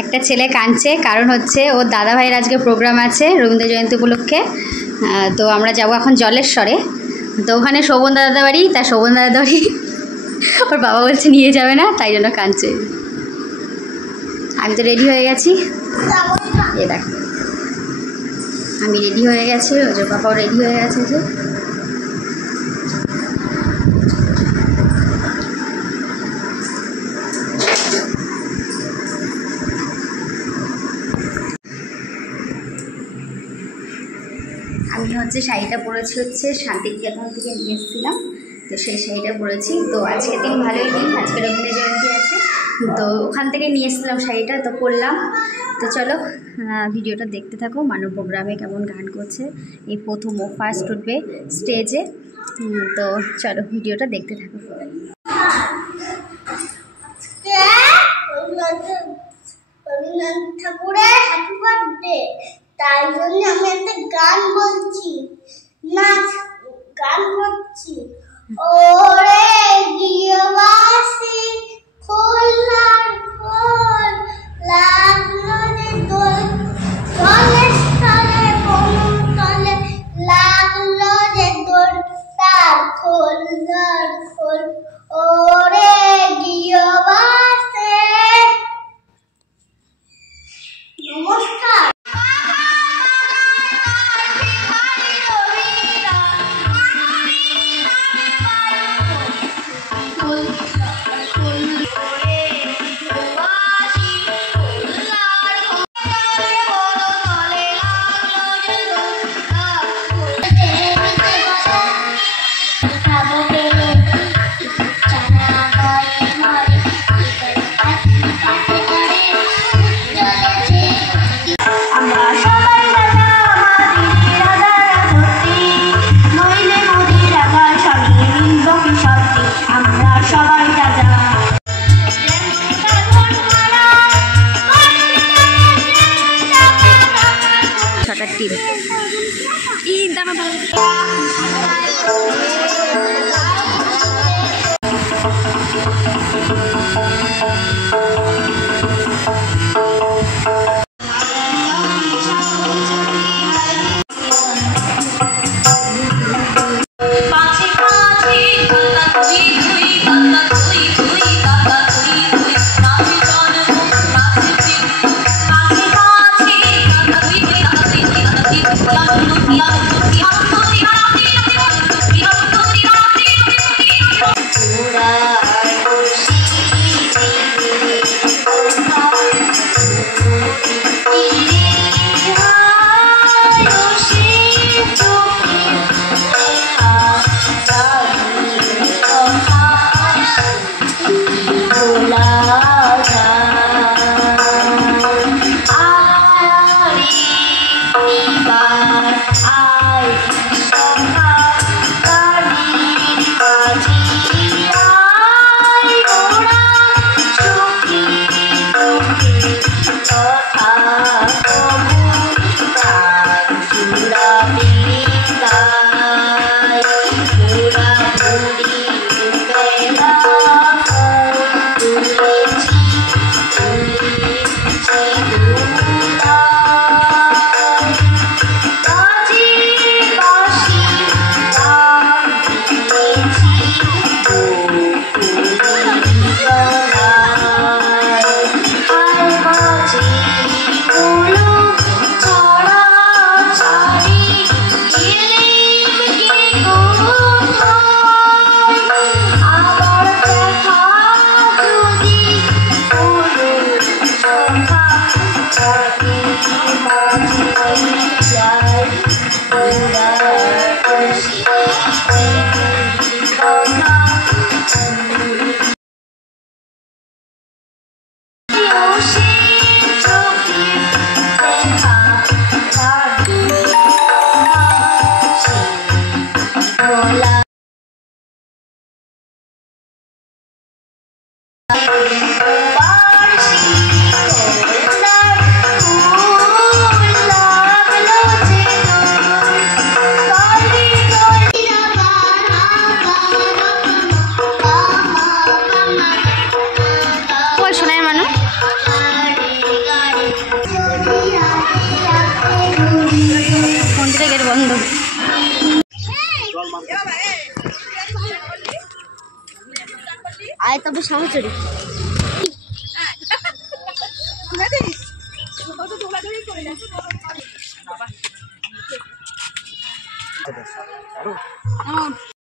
একটা ছেলে কাঁদছে, কারণ হচ্ছে ওর দাদা ভাইয়ের আজকে প্রোগ্রাম আছে রবীন্দ্র জয়ন্তী উপলক্ষে। তো আমরা যাব এখন জলেশ্বরে। তো ওখানে শোভন দাদা বাড়ি, তা শোভন দাদা বাড়ি ওর বাবা বলছে নিয়ে যাবে না, তাই জন্য কাঁদছে। আমি তো রেডি হয়ে গেছি, এ দেখ আমি রেডি হয়ে গেছি, ওর বাবাও রেডি হয়ে গেছে। যে আমি হচ্ছে শাড়িটা পরেছি হচ্ছে শান্তিনিকেতন থেকে নিয়ে এসেছিলাম, তো সেই শাড়িটা পরেছি। তো আজকে দিন ভালোই দিন, আজকে রবীন্দ্র জয়ন্তী আছে, তো ওখান থেকে নিয়ে এসেছিলাম শাড়িটা, তো পরলাম। তো চলো ভিডিওটা দেখতে থাকো। মানব প্রোগ্রামে কেমন গান করছে, এই প্রথম ও ফার্স্ট উঠবে স্টেজে। তো চলো ভিডিওটা দেখতে থাকো। ঠাকুরের হ্যাপি বার্থডে, তাই জন্য আমি একটা গান বলছি, নাচ গান করছি। ওরে গৃহবাসী খোলার খোল, লাগলো যে দোল, জলের তলে কোমর তলে লাগলো যে দোল, তার খোলার খোল। ওরে গৃহবাসী। নমস্কার। শোনায় মানুষ গেট বন্ধ। আয় তবে সহচরী